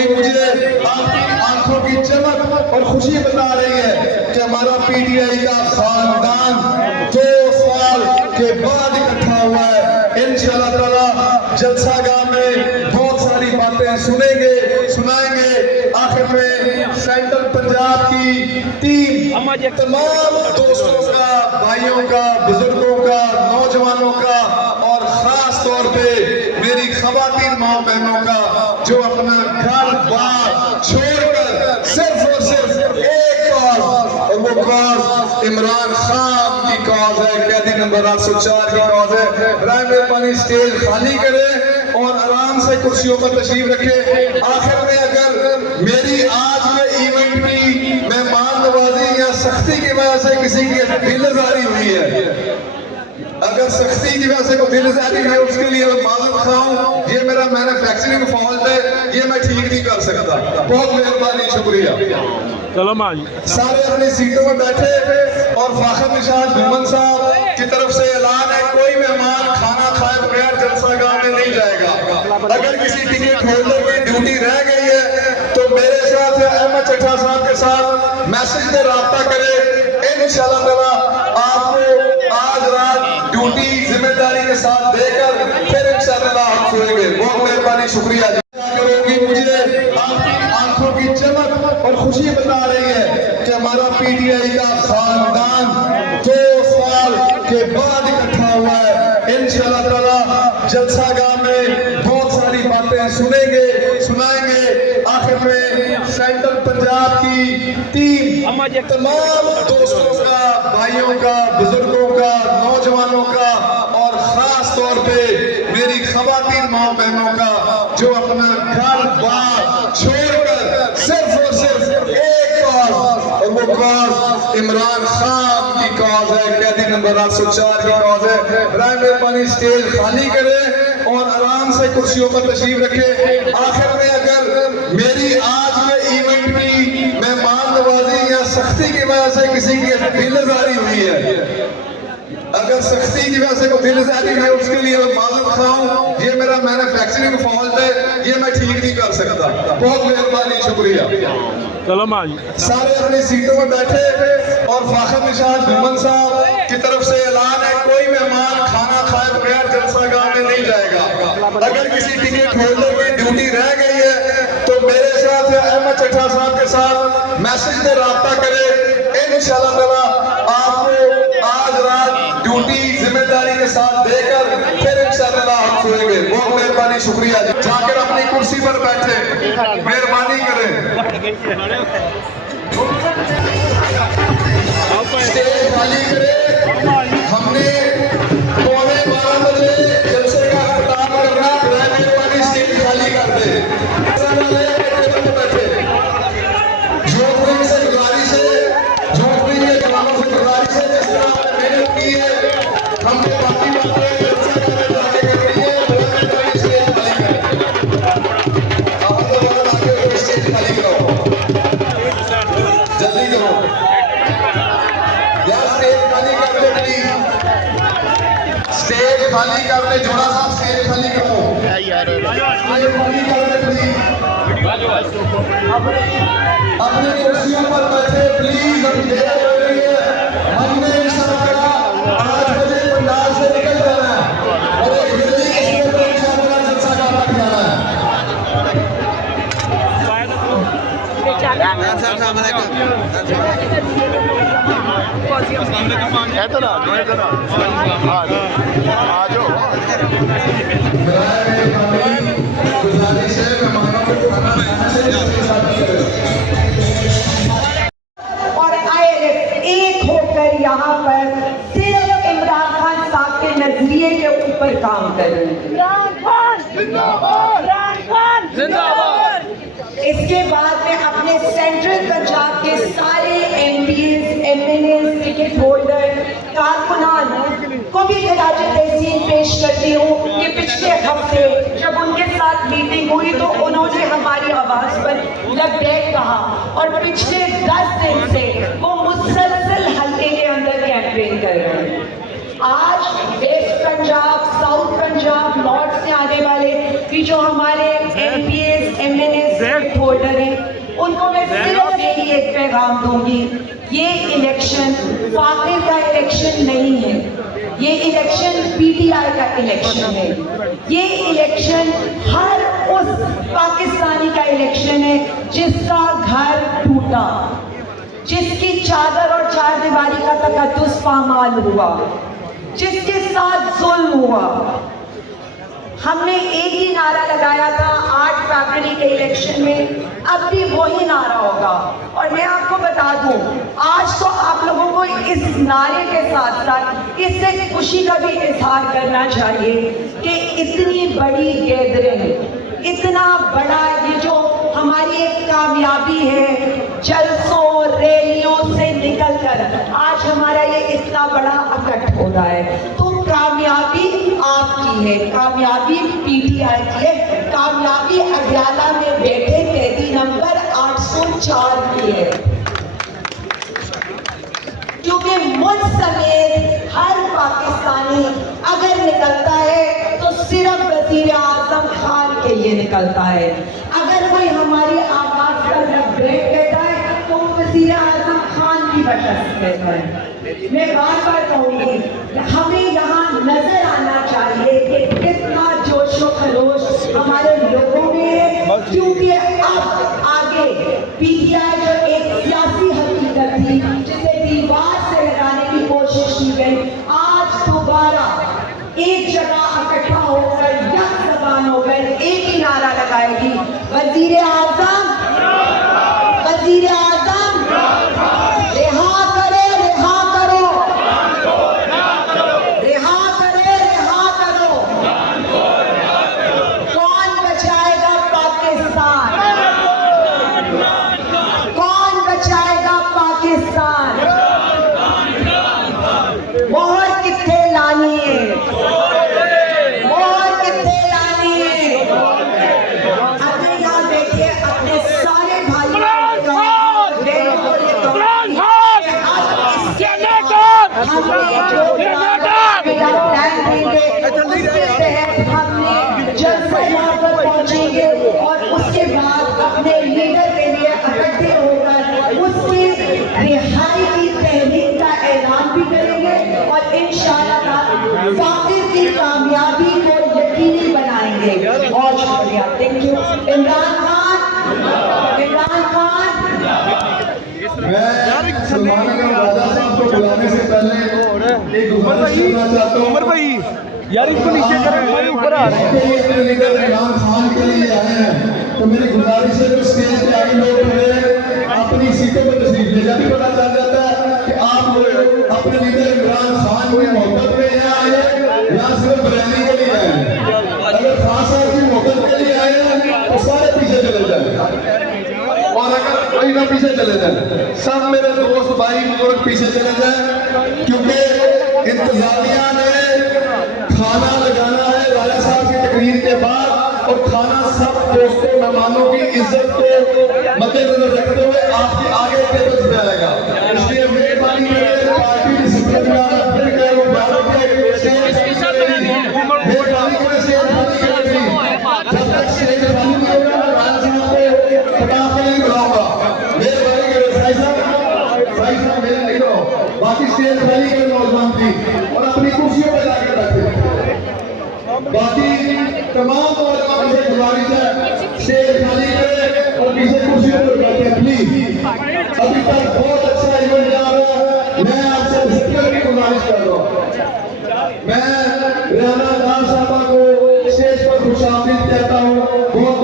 होगी मुझे आपकी आंखों की चमक और खुशी बता रही है कि हमारा पीटीआई का खानदान 2 साल के बाद इकट्ठा हुआ है। इंशाअल्लाह ताला जलसागाह में बहुत सारी बातें सुनेंगे, सुनाएंगे। आखिर में सेंट्रल पंजाब की टीम तमाम दोस्तों का, भाइयों का, बुजुर्गों का, नौजवानों का और खास तौर पे मेरी खवातीन माँ बहनों का जो अपना घर बार छोड़कर सिर्फ और सिर्फ एक कॉज, और वो कॉज इमरान खान की कॉज है, कैदी नंबर 804 की कॉज है। राय मेहरबानी स्टेज खाली करे और आराम से कुर्सियों पर तशरीफ रखे। आखिर में अगर मेरी आज के इवेंट की मेहमान नवाजी या सख्ती की वजह से किसी की दिलजारी हुई है, अगर सख्ती की वजह से कोई दिलजारी है, उसके लिए मैं मालूम खाऊं, ये मेरा मैन्युफैक्चरिंग फॉल्ट है, ये मैं ठीक नहीं कर सकता। बहुत मेहरबानी, शुक्रिया। चलो माजी सारे अपनी सीटों में बैठे और फाखर निशान जुम्मन साहब की तरफ से ऐलान है, कोई मेहमान खाना खाए बगैर जलसागाह में नहीं जाएगा। अगर किसी टिकट होल्डर की ड्यूटी रह गई है तो मेरे साथ अहमद चट्टा साहब के साथ मैसेज में राब्ता करे। इंशाअल्लाह ताला आपको आज रात ड्यूटी जिम्मेदारी के साथ देकर फिर इंशाअल्लाह आप सोएंगे। बहुत मेहरबानी, शुक्रिया। करोगी मुझे आपकी आंखों की चमक और खुशी बता रही है कि हमारा पीटीआई का खानदान 2 साल के बाद इकट्ठा हुआ है। इंशाअल्लाह ताला जलसागाह में बहुत सारी बातें सुनेंगे, सुनाएंगे। आखिर में सेंट्रल पंजाब की टीम तमाम दोस्तों का, भाइयों का, बुजुर्गों का, नौजवानों का और खास तौर पे मेरी खवातीन माँ बहनों का जो अपना घर बार छोड़कर सिर्फ और सिर्फ एक कॉज, और वो कॉज इमरान खान की कॉज है, कैदी नंबर 804 की कॉज है। राय मेहरबानी स्टेज खाली करे और आराम से कुर्सियों पर तशरीफ रखे। आखिर में अगर मेरी आज के इवेंट की मेहमान नवाजी या सख्ती की वजह से किसी की दिलजारी हुई है, अगर सख्ती की वजह से कोई दिलजारी है, उसके लिए मैं मालूम खाऊं, ये मेरा मैन्युफैक्चरिंग फॉल्ट है, ये मैं ठीक नहीं कर सकता। बहुत मेहरबानी, शुक्रिया। चलो माजी सारे अपनी सीटों में बैठे और फाखर निशान जुम्मन साहब की तरफ से ऐलान है, कोई मेहमान खाना खाए बगैर जलसागाह में नहीं जाएगा। अगर किसी टिकट होल्डर की ड्यूटी रह गई है तो मेरे साथ अहमद चट्टा साहब के साथ मैसेज में राब्ता करे। इंशाअल्लाह ताला आपको आज रात ड्यूटी जिम्मेदारी के साथ देकर फिर इंशाअल्लाह आप सोएंगे। बहुत मेहरबानी, शुक्रिया। जाकर अपनी कुर्सी पर बैठे, मेहरबानी करें। स्टेज खाली करें। हमने 11:15 बजे जलसे का खिताब करना, मेहरबानी स्टेज खाली कर दे। बैठे झोपड़ी से गुजारिश है, झोपड़ी के जवानों से गुजारिश है, जिस तरह आपने मेहनत की है, हमने बाकी बातें जलसे करने जाके करनी है। मेहरबानी स्टेज खाली करें। आप लोग आगे स्टेज खाली करो, जल्दी करो यार, स्टेज खाली कर दे प्लीज, स्टेज खाली कर दे। जोड़ा साहब स्टेज खाली करो, स्टेज खाली कर दे प्लीज। अपनी कुर्सियों पर बैठे प्लीज, हम देर हो रही है। हमने इंशाअल्लाह ताला 8 बजे पंडाल से निकल जाना है और एक जल्दी किस्मत में इंशाअल्लाह जलसागाह तक जाना है। गुजारिश है मेहमानों को खाना और आईएलएफ एक होकर यहाँ पर सिर्फ इमरान खान साहब के नजरिए के ऊपर काम कर रहे हैं। इसके बाद में अपने सेंट्रल पंजाब के सारे एमपीएस, एमएनएस, टिकट होल्डर, कारकुनान को भी खराज तहसीन पेश करती हूँ कि पिछले हफ्ते जब उनके साथ मीटिंग हुई तो उन्होंने हमारी आवाज पर लबैक कहा और पिछले 10 दिन से वो मुसलसल हल्के के अंदर कैंपेन कर रहे हैं। आज west Punjab, south Punjab, north से आने वाले भी जो हमारे एमपीएस, एमएनएस, टिकट होल्डर हैं उनको मैं सिर्फ यही एक पैगाम दूंगी, ये इलेक्शन फाकिर का इलेक्शन नहीं है, ये इलेक्शन पीटीआई का इलेक्शन है, ये इलेक्शन हर उस पाकिस्तानी का इलेक्शन है जिसका घर टूटा, जिसकी चादर और चारदीवारी का तकद्दुस पामाल हुआ, जिसके साथ जुल्म हुआ। हमने एक ही नारा लगाया था 8 फरवरी के इलेक्शन में, अब भी वही नारा होगा। और मैं आपको बता दूं, आज तो आप लोगों को इस नारे के साथ साथ इससे खुशी का भी इजहार करना चाहिए कि इतनी बड़ी गैदरिंग, इतना बड़ा ये जो हमारी एक कामयाबी है, जलसों रैलियों से निकलकर आज हमारा ये इतना बड़ा इकट्ठ हो रहा है, तो कामयाबी आपकी है, कामयाबी पीटीआई की है, कामयाबी अडयाला में बैठे कैदी नंबर 804 की है, क्योंकि मुझ समेत हर पाकिस्तानी अगर निकलता है तो सिर्फ वज़ीर आज़म खान के लिए निकलता है। अगर कोई हमारी आवाज़ पर बैठ बैठा है तो वज़ीर आज़म खान की वजह से बैठा है। मैं बार बार कहूँगी, हमें यहाँ नजर आना चाहिए कि कितना जोश व खरोश हमारे लोगों में है, क्योंकि अब आगे पीटीआई जो एक सियासी हकीकत थी जिसे दीवार से लगाने की कोशिश की गई, आज दोबारा एक जगह इकट्ठा होकर यक ज़बान होकर एक ही नारा लगाएगी, वज़ीर आज़म, वज़ीर आज़म रिहा करे, रिहा करो, रिहा करे, रिहा करो। कौन बचाएगा पाकिस्तान, कौन बचाएगा पाकिस्तान? मोहर कितने लानी है, मोहर कितने लानी है? अपने यहाँ बैठे अपने सारे भाइयों हमने जलसे यहाँ पर पहुँचेंगे और उसके बाद अपने लीडर के लिए इकट्ठे होकर उसकी रिहाई की तहरीक का ऐलान भी करेंगे और इंशाअल्लाह फाकिर की कामयाबी को यकीनी बनाएंगे। बहुत शुक्रिया, थैंक यू। इमरान खान, इमरान खान। मैं सलमान अगर राजा साहब को बुलाने से पहले एक गुजारिश करना चाहता हूँ। उमर भाई यार इनको नीचे करें, भाई ऊपर आ रहे हैं। अपने लीडर इमरान खान के लिए आए हैं, तो मेरी गुजारिश है कि स्टेज पे आगे लोग खड़े अपनी सीटों पर तशरीफ ले जाते, पता चल जाता है कि आप लोग अपने लीडर इमरान खान की मोहब्बत में यहाँ आए या सिर्फ बरेली के लिए आए। अगर खान साहब की मोहब्बत के लिए आए हैं तो सारे पीछे चले जाए, और अगर कोई ना पीछे चले जाए, सब मेरे दोस्त भाई बुजुर्ग पीछे चले जाए, क्योंकि इंतजामिया ने खाना लगाना है राजा साहब की तकरीर के बाद, और खाना सब दोस्तों मेहमानों की इज्जत को मद्देनजर रखते हुए आपके आगे टेबल पे आएगा। इसलिए मेहरबानी करके पार्टी डिसिप्लिन में आना, फिर कहे वो बात है कि मेहरबानी करे से जब तक स्टेज खाली नहीं होगा राजा साहब को फटाफट नहीं बुलाऊंगा। मेहरबानी करे भाई साहब मेरे नहीं रहो, बाकी स्टेज खाली कर नौजवान की और अपनी कुर्सियों पर जाकर बैठे। बाकी तमाम नौजवान से गुजारिश है स्टेज खाली करें और पीछे कुर्सियों पर बैठे प्लीज। अभी तक बहुत अच्छा इवेंट जा रहा है, मैं आपसे जिक्र की गुजारिश कर रहा हूँ। मैं रियाना खान साहबा को स्टेज पर खुशामदीद कहता हूँ। बहुत